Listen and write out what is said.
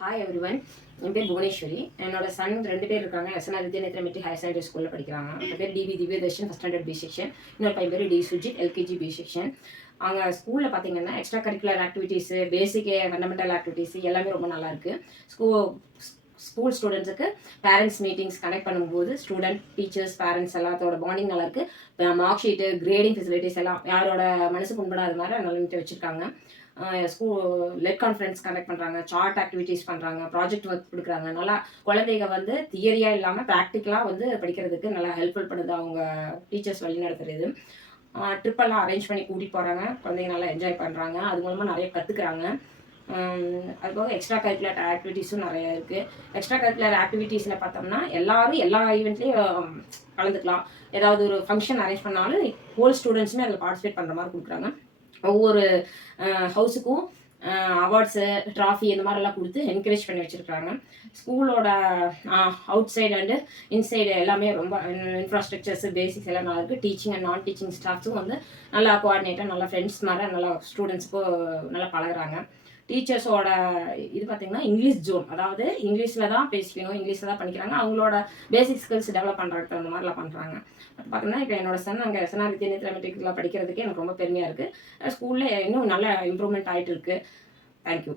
Hi everyone. என் பேர் புவனேஸ்வரி. என்னோட Sun 2 பேர் இருக்காங்க. SNR Vidyanethra matric higher secondary ஸ்கூலில் படிக்கிறாங்க. அந்த பேர் TV Divyadharshan first standard B section. இன்னொரு பையன் பேர் D Sujith LKG B section. அங்கே ஸ்கூலில் பார்த்தீங்கன்னா extra curricular activities, basic fundamental activities எல்லாமே ரொம்ப நல்லாயிருக்கு. ஸ்கூல் ஸ்டூடெண்ட்ஸுக்கு பேரண்ட்ஸ் மீட்டிங்ஸ் கனெக்ட் பண்ணும்போது ஸ்டூடெண்ட் டீச்சர்ஸ் பேரண்ட்ஸ் எல்லாத்தோட பாண்டிங் நல்லாயிருக்கு. மார்க் ஷீட்டு கிரேடிங் ஃபெசிலிட்டிஸ் எல்லாம் யாரோட மனசு புண்படாத மாதிரி நல்ல நீட்டாக வச்சுருக்காங்க. லெட் கான்ஃபரன்ஸ் கண்டக்ட் பண்ணுறாங்க, சார்ட் ஆக்டிவிட்டீஸ் பண்ணுறாங்க, ப்ராஜெக்ட் ஒர்க் கொடுக்குறாங்க. நல்லா குழந்தைங்க வந்து தியரியாக இல்லாமல் ப்ராக்டிக்கலாக வந்து படிக்கிறதுக்கு நல்லா ஹெல்ப்ஃபுல் பண்ணுது அவங்க டீச்சர்ஸ் வழி நடத்துறது. ட்ரிப்பெல்லாம் அரேஞ்ச் பண்ணி கூட்டிகிட்டு போகிறாங்க. குழந்தைங்க நல்லா என்ஜாய் பண்ணுறாங்க. அது மூலமாக நிறைய கற்றுக்குறாங்க. அதுபோக எக்ஸ்ட்ரா கரிக்குலர் ஆக்டிவிட்டீஸும் நிறைய இருக்குது. எக்ஸ்ட்ரா கரிக்குலர் ஆக்டிவிட்டீஸில் பார்த்தோம்னா எல்லாரும் எல்லா ஈவெண்ட்லேயும் கலந்துக்கலாம். ஏதாவது ஒரு ஃபங்க்ஷன் அரேஞ்ச் பண்ணாலும் ஹோல் ஸ்டூடெண்ட்ஸுமே அதில் பார்ட்டிசிபேட் பண்ணுற மாதிரி கொடுக்குறாங்க. ஒவ்வொரு ஹவுஸுக்கும் அவார்ட்ஸு, ட்ராஃபி இந்த மாதிரிலாம் கொடுத்து என்கரேஜ் பண்ணி வச்சுருக்காங்க. ஸ்கூலோட அவுட் சைடு அண்டு இன்சைடு எல்லாமே ரொம்ப இன்ஃப்ராஸ்ட்ரக்சர்ஸு பேசிக்ஸ் எல்லாம் நல்லா இருக்குது. டீச்சிங் அண்ட் நான் டீச்சிங் ஸ்டாஃப்ஸும் வந்து நல்லா கோஆர்டினேட்டாக நல்லா ஃப்ரெண்ட்ஸ் மாதிரி நல்லா ஸ்டூடெண்ட்ஸுக்கும் நல்லா பழகுறாங்க. டீச்சர்ஸோட இது பார்த்திங்கன்னா இங்கிலீஷ் ஜோன், அதாவது இங்கிலீஷில் தான் பேசிக்கணும், இங்கிலீஷில் தான் பண்ணிக்கிறாங்க. அவங்களோட பேசிக் ஸ்கில்ஸ் டெவலப் பண்ணுறதுக்கு தகுந்த மாதிரிலாம் பண்ணுறாங்க. பார்த்தீங்கன்னா இப்போ என்னோட சன் அங்கே எஸ்என்ஆர் வித்யாநேத்ரா மெட்ரிக்கில் படிக்கிறதுக்கே எனக்கு ரொம்ப பெருமையாக இருக்குது. ஸ்கூலில் இன்னும் நல்லா இம்ப்ரூவ்மெண்ட் ஆகிட்டு இருக்குது. தேங்க்யூ.